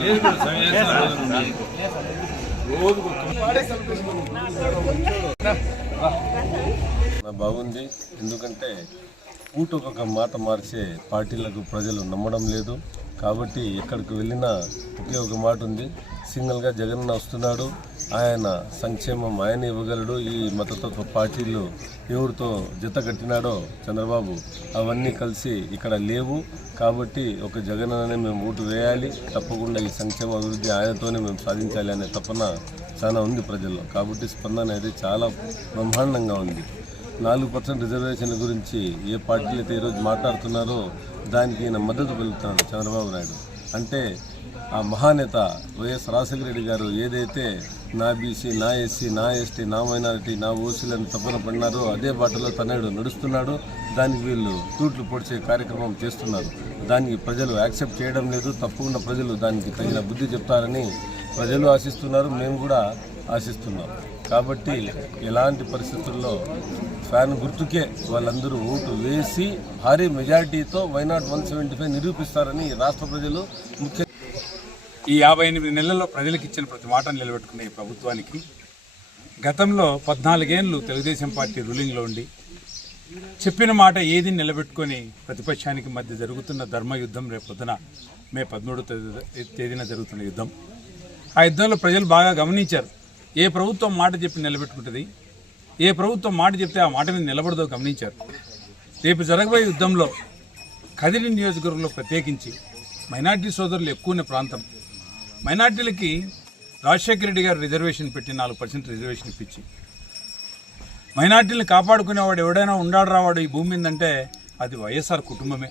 నేను కూడా సమయాన్ని రోజుకు బాగుంది. ఎందుకంటే ఒక మాట మార్చే పార్టీలకు ప్రజలు నమ్మడం లేదు. కాబట్టి ఎక్కడికి వెళ్ళినా ఒకే ఒక మాట ఉంది. సింగిల్గా జగన్ వస్తున్నాడు. ఆయన సంక్షేమం ఆయన ఇవ్వగలడు. ఈ మతతత్వ పార్టీలు ఎవరితో జత కట్టినాడో చంద్రబాబు అవన్నీ కలిసి ఇక్కడ లేవు. కాబట్టి ఒక జగన్ అనే మేము ఓటు వేయాలి. తప్పకుండా ఈ సంక్షేమ అభివృద్ధి ఆయనతోనే మేము సాధించాలి అనే తపన చాలా ఉంది ప్రజల్లో. కాబట్టి స్పందన అనేది చాలా బ్రహ్మాండంగా ఉంది. నాలుగు పర్సెంట్ రిజర్వేషన్ల గురించి ఏ పార్టీలు అయితే ఈరోజు మాట్లాడుతున్నారో దానికి ఈయన మద్దతు పలుకుతున్నాడు చంద్రబాబు నాయుడు. అంటే ఆ మహానేత వైఎస్ రాజశేఖర రెడ్డి గారు ఏదైతే నా బీసీ నా ఎస్సీ నా ఎస్టీ నా మైనారిటీ నా ఓసీలను తప్పన పడినారో అదే బాటలో తనయుడు నడుస్తున్నాడు. దానికి వీళ్ళు తూట్లు పొడిచే కార్యక్రమం చేస్తున్నారు. దానికి ప్రజలు యాక్సెప్ట్ చేయడం లేదు. తప్పకుండా ప్రజలు దానికి తగిన బుద్ధి చెప్తారని ప్రజలు ఆశిస్తున్నారు. మేము కూడా ఆశిస్తున్నాం. కాబట్టి ఎలాంటి పరిస్థితుల్లో ఫ్యాన్ గుర్తుకే వాళ్ళందరూ ఓటు వేసి భారీ మెజారిటీతో why not one seventy five నిరూపిస్తారని రాష్ట్ర ప్రజలు ముఖ్య ఈ యాభై ఎనిమిది నెలల్లో ప్రజలకు ఇచ్చిన ప్రతి మాటను నిలబెట్టుకునే ఈ ప్రభుత్వానికి గతంలో పద్నాలుగేళ్ళు తెలుగుదేశం పార్టీ రూలింగ్లో ఉండి చెప్పిన మాట ఏది నిలబెట్టుకొని ప్రతిపక్షానికి మధ్య జరుగుతున్న ధర్మయుద్ధం రేపు పొద్దున మే పదమూడో తేదీ తేదీన జరుగుతున్న యుద్ధం. ఆ యుద్ధంలో ప్రజలు బాగా గమనించారు. ఏ ప్రభుత్వం మాట చెప్పి నిలబెట్టుకుంటుంది? ఏ ప్రభుత్వం మాట చెప్తే ఆ మాట మీద నిలబడదో గమనించారు. రేపు జరగబోయే యుద్ధంలో కదిరి నియోజకవర్గంలో ప్రత్యేకించి మైనార్టీ సోదరులు ఎక్కువ ఉన్న ప్రాంతం. మైనార్టీలకి రాజశేఖర రెడ్డి గారు రిజర్వేషన్ పెట్టి నాలుగు పర్సెంట్ రిజర్వేషన్ ఇప్పించి మైనార్టీలను కాపాడుకునేవాడు ఎవడైనా ఉండాడు రావాడు ఈ భూమి మీదంటే అది వైఎస్ఆర్ కుటుంబమే.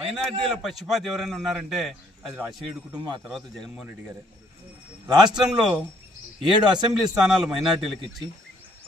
మైనార్టీల పక్షపాతి ఎవరైనా ఉన్నారంటే అది రాజశేఖర కుటుంబం ఆ తర్వాత జగన్మోహన్ రెడ్డి గారే. రాష్ట్రంలో ఏడు అసెంబ్లీ స్థానాలు మైనార్టీలకు ఇచ్చి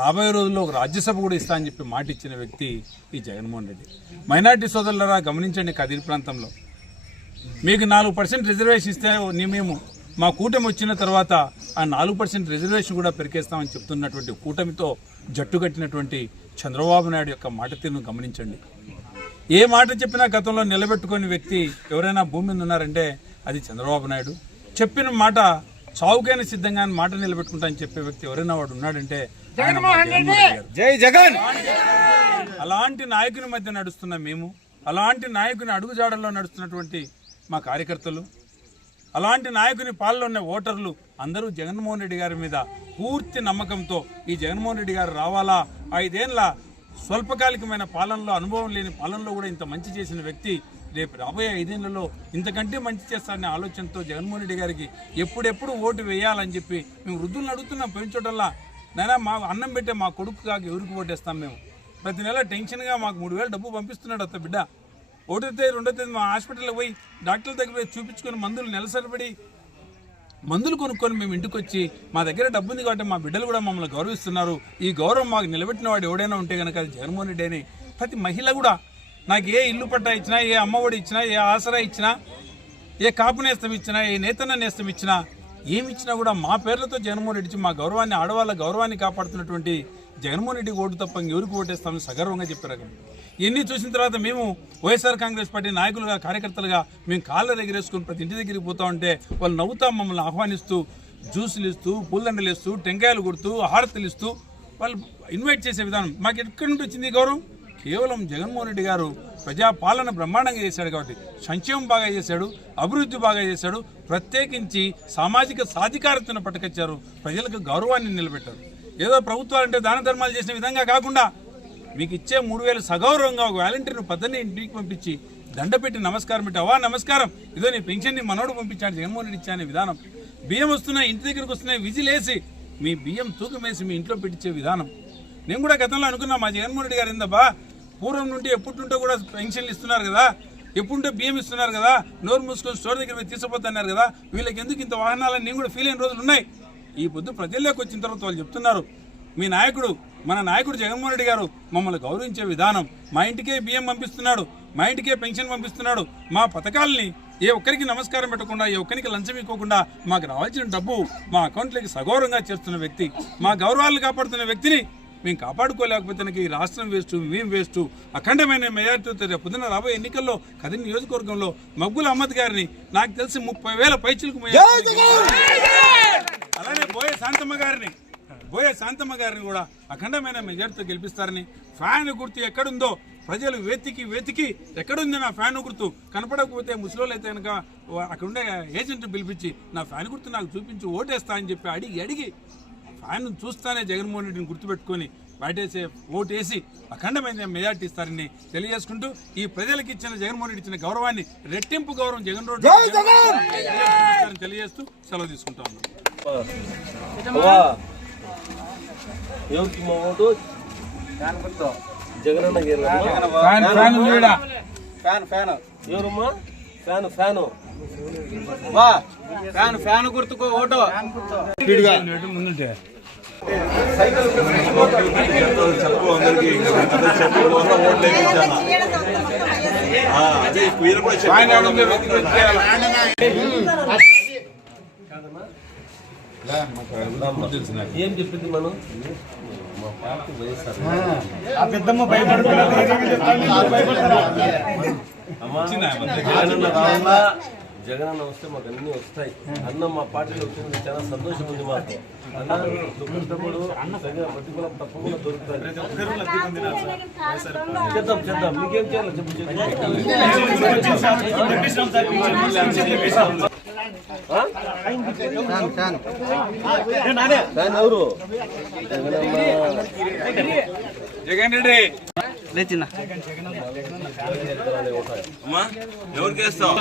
రాబోయే రోజుల్లో ఒక రాజ్యసభ కూడా ఇస్తా అని చెప్పి మాట ఇచ్చిన వ్యక్తి ఈ జగన్మోహన్ రెడ్డి. మైనార్టీ సోదరులరా గమనించండి కదిరి ప్రాంతంలో. మీకు నాలుగు పర్సెంట్ రిజర్వేషన్ ఇస్తే మేము మా కూటమి వచ్చిన తర్వాత ఆ నాలుగు పర్సెంట్ రిజర్వేషన్ కూడా పెరికేస్తామని చెప్తున్నటువంటి కూటమితో జట్టు కట్టినటువంటి చంద్రబాబు నాయుడు యొక్క మాట తీరును గమనించండి. ఏ మాట చెప్పినా గతంలో నిలబెట్టుకునే వ్యక్తి ఎవరైనా భూమి మీద ఉన్నారంటే అది చంద్రబాబు నాయుడు. చెప్పిన మాట చావుకైనా సిద్ధంగా మాట నిలబెట్టుకుంటా అని చెప్పే వ్యక్తి ఎవరైనా వాడు ఉన్నాడంటే. జై జగన్! అలాంటి నాయకుని మధ్య నడుస్తున్న మేము అలాంటి నాయకుని అడుగుజాడల్లో నడుస్తున్నటువంటి మా కార్యకర్తలు అలాంటి నాయకుని పాలలో ఉన్న ఓటర్లు అందరూ జగన్మోహన్ రెడ్డి గారి మీద పూర్తి నమ్మకంతో ఈ జగన్మోహన్ రెడ్డి గారు రావాలా? ఐదేళ్ళ స్వల్పకాలికమైన పాలనలో అనుభవం లేని పాలనలో కూడా ఇంత మంచి చేసిన వ్యక్తి రేపు రాబోయే ఐదేళ్ళలో ఇంతకంటే మంచి చేస్తారనే ఆలోచనతో జగన్మోహన్ రెడ్డి గారికి ఎప్పుడెప్పుడు ఓటు వేయాలని చెప్పి మేము వృద్ధులను అడుగుతున్నాం. పెంచోటల్లా నైనా మా అన్నం పెట్టే మా కొడుకు కాక ఎవరికి ఓటేస్తాం మేము? ప్రతి నెల టెన్షన్గా మాకు మూడు వేలు డబ్బు పంపిస్తున్నాడు అత్త బిడ్డ. ఒకటో తేదీ రెండో తేదీ మా హాస్పిటల్కి పోయి డాక్టర్ దగ్గర పోయి చూపించుకొని మందులు నెలసరిపడి మందులు కొనుక్కొని మేము ఇంటికి వచ్చి మా దగ్గర డబ్బు ఉంది కాబట్టి మా బిడ్డలు కూడా మమ్మల్ని గౌరవిస్తున్నారు. ఈ గౌరవం మాకు నిలబెట్టిన వాడు ఎవడైనా ఉంటే కనుక అది జగన్మోహన్ రెడ్డి అని. ప్రతి మహిళ కూడా నాకు ఏ ఇల్లు పట్టా ఇచ్చినా ఏ అమ్మఒడి ఇచ్చినా ఏ ఆసరా ఇచ్చినా ఏ కాపు నేస్తం ఇచ్చినా ఏ నేతన్న నేస్తం ఇచ్చినా ఏమి ఇచ్చినా కూడా మా పేర్లతో జగన్మోహన్ రెడ్డి ఇచ్చి మా గౌరవాన్ని ఆడవాళ్ళ గౌరవాన్ని కాపాడుతున్నటువంటి జగన్మోహన్ రెడ్డి ఓటు తప్ప ఎవరికి ఓటేస్తామని సగర్వంగా చెప్పారు ఇవన్నీ చూసిన తర్వాత మేము వైఎస్ఆర్ కాంగ్రెస్ పార్టీ నాయకులుగా కార్యకర్తలుగా మేము కాళ్ళ దగ్గర వేసుకుని ప్రతి ఇంటి దగ్గరికి పోతా ఉంటే వాళ్ళు నవ్వుతా మమ్మల్ని ఆహ్వానిస్తూ జ్యూసులు ఇస్తూ పూలదండలు ఇస్తూ టెంకాయలు కొడుతూ హారతలు ఇస్తూ వాళ్ళు ఇన్వైట్ చేసే విధానం. మాకు ఎక్కడి నుండి వచ్చింది గౌరవం? కేవలం జగన్మోహన్ రెడ్డి గారు ప్రజాపాలన బ్రహ్మాండంగా చేశాడు కాబట్టి. సంక్షేమం బాగా చేశాడు అభివృద్ధి బాగా చేశాడు ప్రత్యేకించి సామాజిక సాధికారతను పట్టుకొచ్చారు ప్రజలకు గౌరవాన్ని నిలబెట్టారు. ఏదో ప్రభుత్వాలు అంటే దాన ధర్మాలు చేసిన విధంగా కాకుండా మీకు ఇచ్చే మూడు వేలు సగౌరవంగా ఒక వాలంటీర్ను పద్దెనిమిది ఇంటికి పంపించి దండ పెట్టి నమస్కారం పెట్టి అవా నమస్కారం. ఇదో నీ పెన్షన్ని మనోడు పంపించాడు జగన్మోహన్ రెడ్డి ఇచ్చానే విధానం. బియ్యం వస్తున్నాయి ఇంటి దగ్గరికి వస్తున్నాయి విజిలేసి మీ బియ్యం తూకం వేసి మీ ఇంట్లో పెట్టించే విధానం. నేను కూడా గతంలో అనుకున్నా మా జగన్మోహన్ రెడ్డి గారు ఏందబ్బా పూర్వం నుండి ఎప్పుడుంటే కూడా పెన్షన్లు ఇస్తున్నారు కదా ఎప్పుడుంటే బియ్యం ఇస్తున్నారు కదా నోరు మూసుకొని స్టోర్ దగ్గర మీరు తీసుకుపోతున్నారు కదా వీళ్ళకి ఎందుకు ఇంత వాహనాలని నేను కూడా ఫీల్ అయిన రోజులు ఉన్నాయి? ఈ పొద్దు ప్రజల్లోకి వచ్చిన తర్వాత వాళ్ళు చెప్తున్నారు మీ నాయకుడు మన నాయకుడు జగన్మోహన్ రెడ్డి గారు మమ్మల్ని గౌరవించే విధానం మా ఇంటికే బియ్యం పంపిస్తున్నాడు మా ఇంటికే పెన్షన్ పంపిస్తున్నాడు మా పథకాలని ఏ ఒక్కరికి నమస్కారం పెట్టకుండా ఏ ఒక్కరికి లంచం ఇవ్వకుండా మాకు రావాల్సిన డబ్బు మా అకౌంట్లోకి సగౌరవంగా చేస్తున్న వ్యక్తి మా గౌరవాలను కాపాడుతున్న వ్యక్తిని మేము కాపాడుకోలేకపోతే ఈ రాష్ట్రం వేస్ట్ మేము వేస్ట్. అఖండమైన మెజార్టీతో రేపు పొద్దున్న రాబోయే ఎన్నికల్లో కదిరి నియోజకవర్గంలో మగ్గుల అహ్మద్ గారిని నాకు తెలిసి ముప్పై వేల పైచులకు అలానే బోయే శాంతమ్మ గారిని బోయే శాంతమ్మ గారిని కూడా అఖండమైన మెజార్టీతో గెలిపిస్తారని ఫ్యాన్ గుర్తు ఎక్కడుందో ప్రజలు వెతికి వెతికి ఎక్కడుంది నా ఫ్యాన్ గుర్తు? కనపడకపోతే ముసలోళ్ళు అయితే కనుక అక్కడ ఉండే ఏజెంట్ పిలిపించి నా ఫ్యాన్ గుర్తు నాకు చూపించి ఓటేస్తా అని చెప్పి అడిగి అడిగి ఫ్యాన్ చూస్తానే జగన్మోహన్ రెడ్డిని గుర్తుపెట్టుకొని బయటేసే ఓటేసి అఖండమైన మెజార్టీ ఇస్తారని తెలియజేసుకుంటూ ఈ ప్రజలకు ఇచ్చిన జగన్మోహన్ రెడ్డి ఇచ్చిన గౌరవాన్ని రెట్టింపు గౌరవం జగన్ రెడ్డి తెలియజేస్తూ సెలవు తీసుకుంటా ఉన్నాం. ఎవరికి మా ఓటు జగనన్న గారు ఫ్యాన్ ఫ్యాన్ ఎవరమ్మా? Fan fan. ఫ్యాన్ ఫ్యాన్ గుర్తుకో ఓటో. ముందుంటే ఏం చెప్పింది మనం? మా పార్టీ వైఎస్ఆర్. అమ్మా, జగనన్న వస్తే మాకు అన్ని వస్తాయి. అన్న మా పార్టీలో వచ్చింది చాలా సంతోషం ఉంది మాకు. అన్న తగిన ప్రతిఫలం తప్పకుండా దొరుకుతుంది చేద్దాం చేద్దాం. మీకేం చేయాలి చెప్పు ఎవరు జగన్ రెడ్డి. లేచిన్న అమ్మా ఎవరికి వేస్తావు?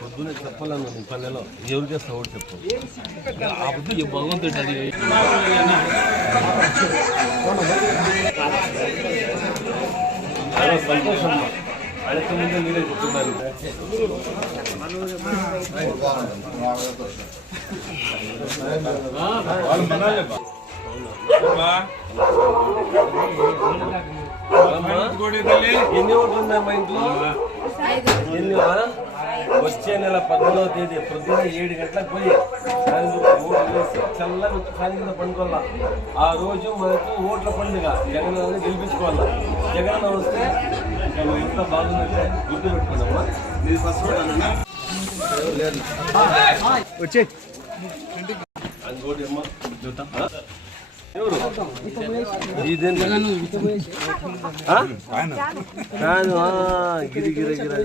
పొద్దున్నే చెప్పాలను నీ పల్లెలో. ఎవరికి వేస్తావు? ఒకటి చెప్పు. ఆ పొద్దు భగవంతుడు అది సంతోషం అమ్మా. ఆయనకు ముందే మీరే చెప్తున్నారు ఎన్ని ఓట్లు ఉన్నాయి మా ఇంట్లో? ఎన్ని? వచ్చే నెల పద్నాలుగో తేదీ పొద్దున్న ఏడు గంటలకు పోయి ఫ్యాన్ కింద పండుకోవాలా? ఆ రోజు మనకు ఓట్ల పండుగ. జగన్ గెలిపించుకోవాలా? జగన్ వస్తే ఎంత బాగుందంటే గుర్తు పెట్టుకున్నామా మీరు ఫస్ట్ వచ్చే ఇంకోటి అమ్మా చూద్దాం గిరి గిరి గిరి గిరి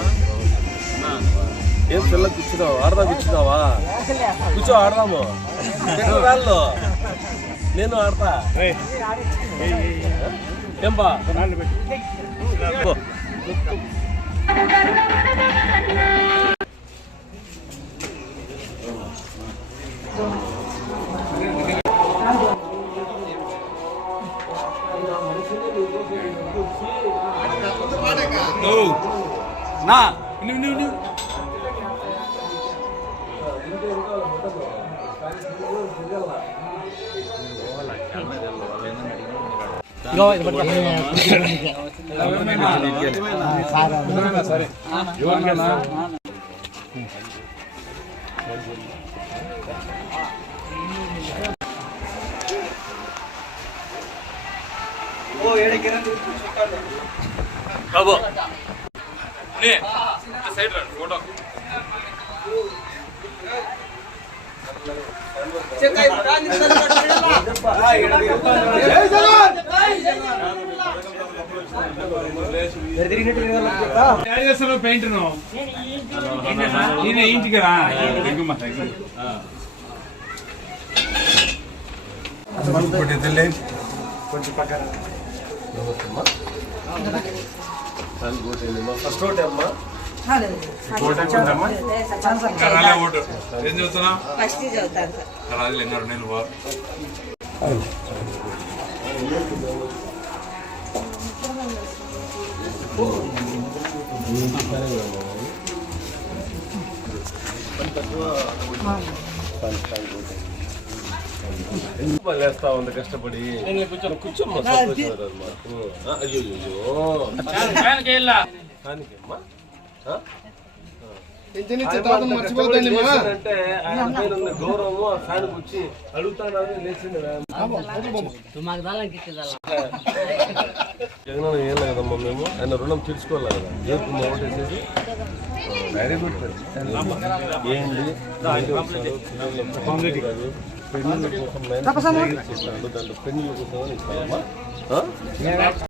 ఏం పిల్ల కూర్చున్నావు? ఆడదాం కూర్చున్నావా? కూర్చో ఆడదాము. ఎక్కడ నేను ఆడతా. ఏం బా పో. నా. నువ్వు నువ్వు నువ్వు. బాబు. సైడ్ రండి ఫోటో. తయారు చేస్తాను పెయింట్ నేనే దగ్గమ్మ దగ్గర ఇంకోటి ఎదురులే. ఫస్ట్ అమ్మా ఓటు. ఏం చదువుతున్నావు ఫస్ట్ చదువుతాను లేస్తా ఉంది కష్టపడి కూర్చోమ్మా అయ్యో అయ్యో దానికేమ్మా? అంటే గౌరవము ఆ వచ్చి లేచిండు జగన్ ఏం కదమ్మా మేము? ఆయన రుణం తీర్చుకోవాలి కదా. ఓటేసేసి వెరీ గుడ్ ఏంటి. పెళ్ళిళ్ళ కోసం దాంట్లో పెళ్ళిళ్ళ కోసం ఇస్తామమ్మా